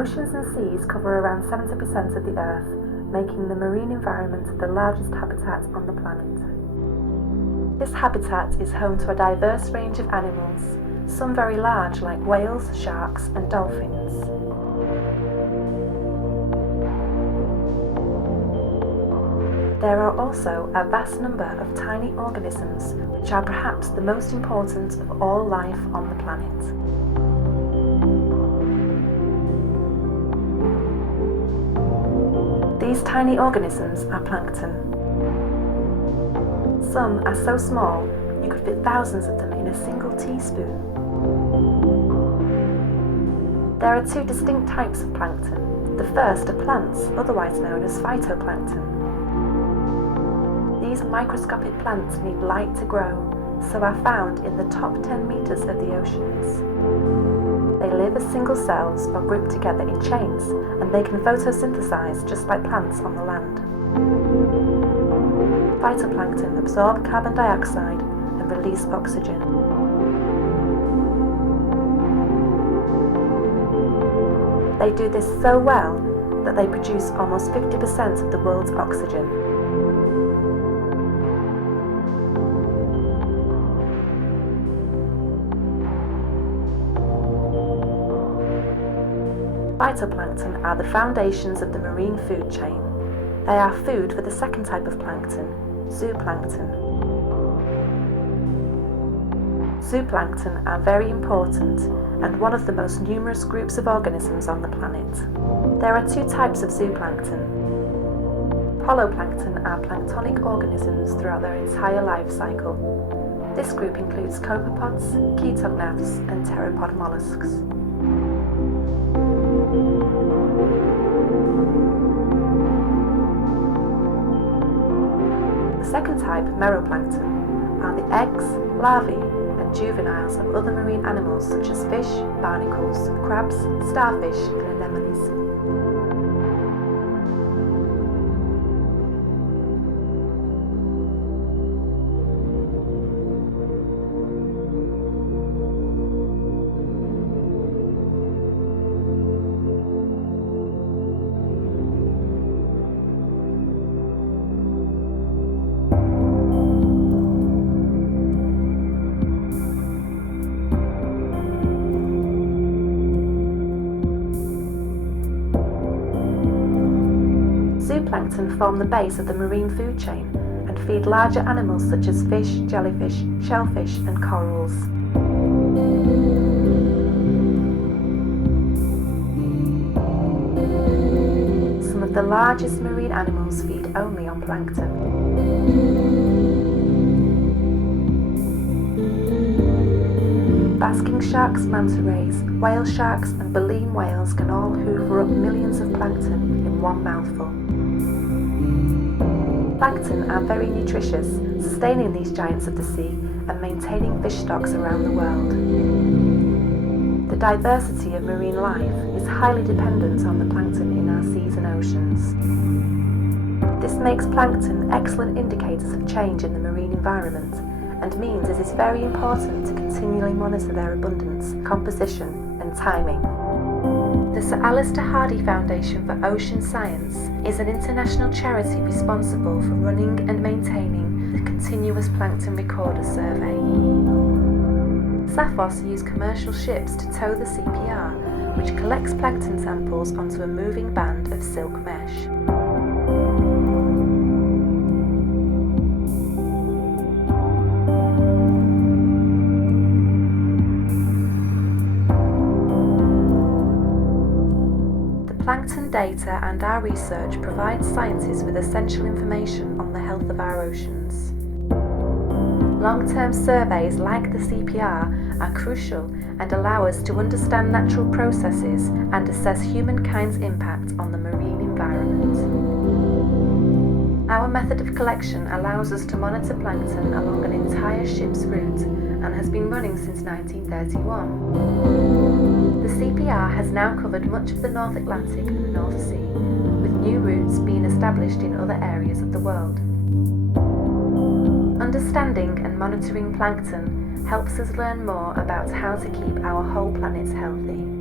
Oceans and seas cover around 70% of the Earth, making the marine environment the largest habitat on the planet. This habitat is home to a diverse range of animals, some very large like whales, sharks and dolphins. There are also a vast number of tiny organisms which are perhaps the most important of all life on the planet. These tiny organisms are plankton. Some are so small you could fit thousands of them in a single teaspoon. There are two distinct types of plankton. The first are plants, otherwise known as phytoplankton. These microscopic plants need light to grow, so are found in the top 10 meters of the oceans. They live as single cells or grouped together in chains, and they can photosynthesize just like plants on the land. Phytoplankton absorb carbon dioxide and release oxygen. They do this so well that they produce almost 50% of the world's oxygen. Phytoplankton are the foundations of the marine food chain. They are food for the second type of plankton, zooplankton. Zooplankton are very important and one of the most numerous groups of organisms on the planet. There are two types of zooplankton. Holoplankton are planktonic organisms throughout their entire life cycle. This group includes copepods, ketognaths and pteropod mollusks. The second type, meroplankton, are the eggs, larvae and juveniles of other marine animals such as fish, barnacles, crabs, starfish and anemones. Zooplankton form the base of the marine food chain and feed larger animals such as fish, jellyfish, shellfish and corals. Some of the largest marine animals feed only on plankton. Basking sharks, manta rays, whale sharks and baleen whales can all hoover up millions of plankton in one mouthful. Plankton are very nutritious, sustaining these giants of the sea and maintaining fish stocks around the world. The diversity of marine life is highly dependent on the plankton in our seas and oceans. This makes plankton excellent indicators of change in the marine environment and means it is very important to continually monitor their abundance, composition and timing. The Sir Alister Hardy Foundation for Ocean Science is an international charity responsible for running and maintaining the Continuous Plankton Recorder Survey. SAFOS use commercial ships to tow the CPR, which collects plankton samples onto a moving band of silk mesh. Plankton data and our research provides scientists with essential information on the health of our oceans. Long-term surveys like the CPR are crucial and allow us to understand natural processes and assess humankind's impact on the marine environment. Our method of collection allows us to monitor plankton along an entire ship's route and has been running since 1931. The CPR has now covered much of the North Atlantic and the North Sea, with new routes being established in other areas of the world. Understanding and monitoring plankton helps us learn more about how to keep our whole planet healthy.